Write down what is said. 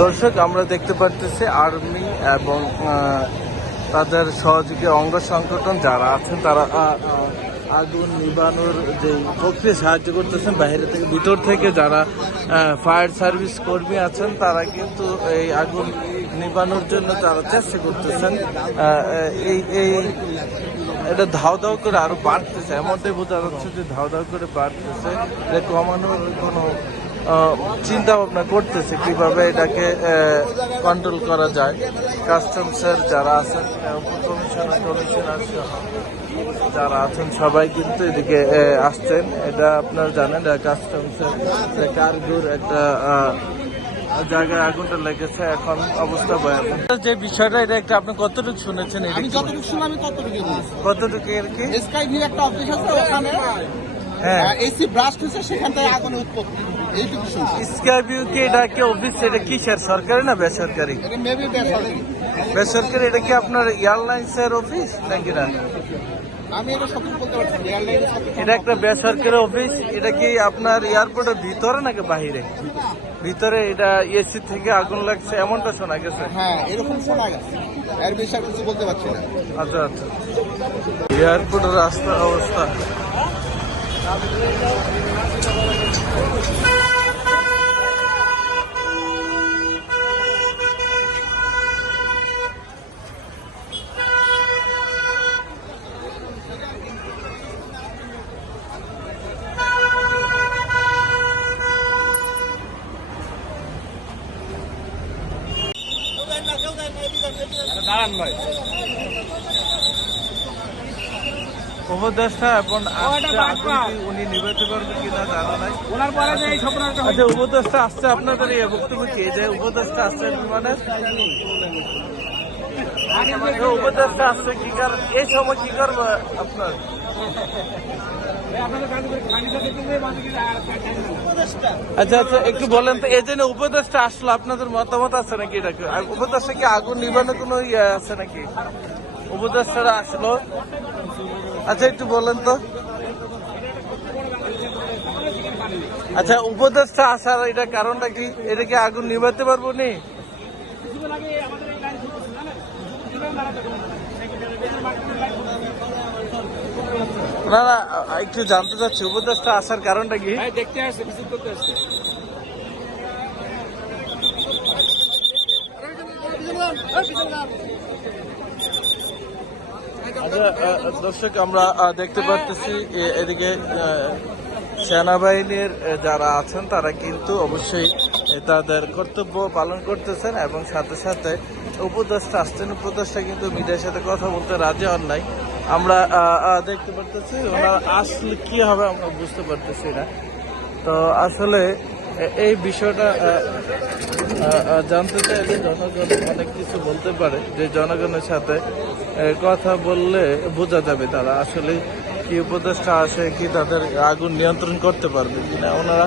দর্শক, আমরা দেখতে পারতেছি আর্মি এবং তাদের সহযোগী অঙ্গ সংগঠন যারা আছেন, তারা আগুন নিবানোর যে প্রক্রিয়া সাহায্য করতেছেন, বাইরে থেকে, ভিতর থেকে যারা ফায়ার সার্ভিস কর্মী আছেন, তারা কিন্তু এই আগুন নিবানোর জন্য তারা চেষ্টা করতেছেন এই এই এটা ধাও ধাও করে আরও বাড়তেছে। এমনটাই বোঝা যাচ্ছে যে ধাও ধাও করে বাড়তেছে। এটা কমানোর কোনো চিন্তা ভাবনা করতেছে কীভাবে এটাকে কন্ট্রোল করা যায়। কাস্টমসের যারা আছেন কমিশনার কমিশনার যারা আছেন সবাই কিন্তু এদিকে আসছেন। এটা আপনারা জানেন কাস্টমসের কার্গোর, একটা জায়গায় আগুনটা লেগেছে এখন অবস্থা ভয়াবহ। যে বিষয়টা এটা একটা আপনি কতটুকু শুনেছেন আমি? যতটুকু শুনলাম আমি ততটুকু বলছি। কতটুকু আর কি? স্কাই ভিউ একটা অফিস আছে ওখানে হ্যাঁ। এসি ব্রাস্ট হয়েছে সেখান থেকে আগুনের উৎপত্তি। এইটুকু শুনছি। স্কাইভিউ কি এটা কি অফিস এটা কিসের সরকারি না বেসরকারি? এটা মেবি বেসরকারি। বেসরকারি এটা কি আপনার এয়ারলাইন্স এর অফিস নাকি না আমি এটা সঠিক বলতে পারছি এয়ারলাইনের এটা একটা বেসরকারি অফিস এটা কি আপনার এয়ারপোর্টের ভিতরে নাকি বাহিরে? ভিতরে এটা এসি থেকে আগুন লাগছে এমনটা শোনা গেছে? হ্যাঁ এরকম শোনা গেছে। এর বেশি আর কিছু বলতে পারছি না। আচ্ছা আচ্ছা। এয়ারপোর্টের রাস্তার অবস্থা। দাঁড়ান ভাই। উপদেষ্টা এখন উনি নিভাতে পারবে কিনা জানা নাই? ওনার পরে যে এই স্বপ্নটা আচ্ছা উপদেষ্টা আসছে আপনাদের এই বক্তব্য কি? যে উপদেষ্টা আসছে মানে? উপদেষ্টা আসছে কি কারণ এই সময় কি করব আপনার? আচ্ছা আচ্ছা একটু বলেন তো, এই জন্য উপদেশটা আসলো, আপনাদের মতামত আছে নাকি এটা? কি? আর উপদেশটা কি আগুন নিবানোর কোনো ইয়ে আছে নাকি? উপদেশটা আসলো। আচ্ছা একটু বলেন তো। আচ্ছা উপদেশটা আসার এটা কারণটা কি? এটা কি আগুন নিভাতে পারব নি না? না একটু জানতে চাচ্ছি উপদেশটা আসার কারণটা কি? দেখতে আসছে ভিজিট করতে আসছে। আচ্ছা দর্শক আমরা দেখতে পারতেছি এদিকে সেনাবাহিনীর যারা আছেন তারা কিন্তু অবশ্যই তাদের কর্তব্য পালন করতেছেন এবং সাথে সাথে উপদেষ্টা আসছেন উপদেষ্টা কিন্তু মিডিয়ার সাথে কথা বলতে রাজি হন নাই। আমরা দেখতে পারতেছি ওনারা আসলে কি হবে আমরা বুঝতে পারতেছি না। তো আসলে এই বিষয়টা জানতে চাইলে জনগণ অনেক কিছু বলতে পারে, যে জনগণের সাথে কথা বললে বোঝা যাবে তারা আসলে কি উপদেষ্টা আসে, কি তাদের আগুন নিয়ন্ত্রণ করতে পারবে কিনা। ওনারা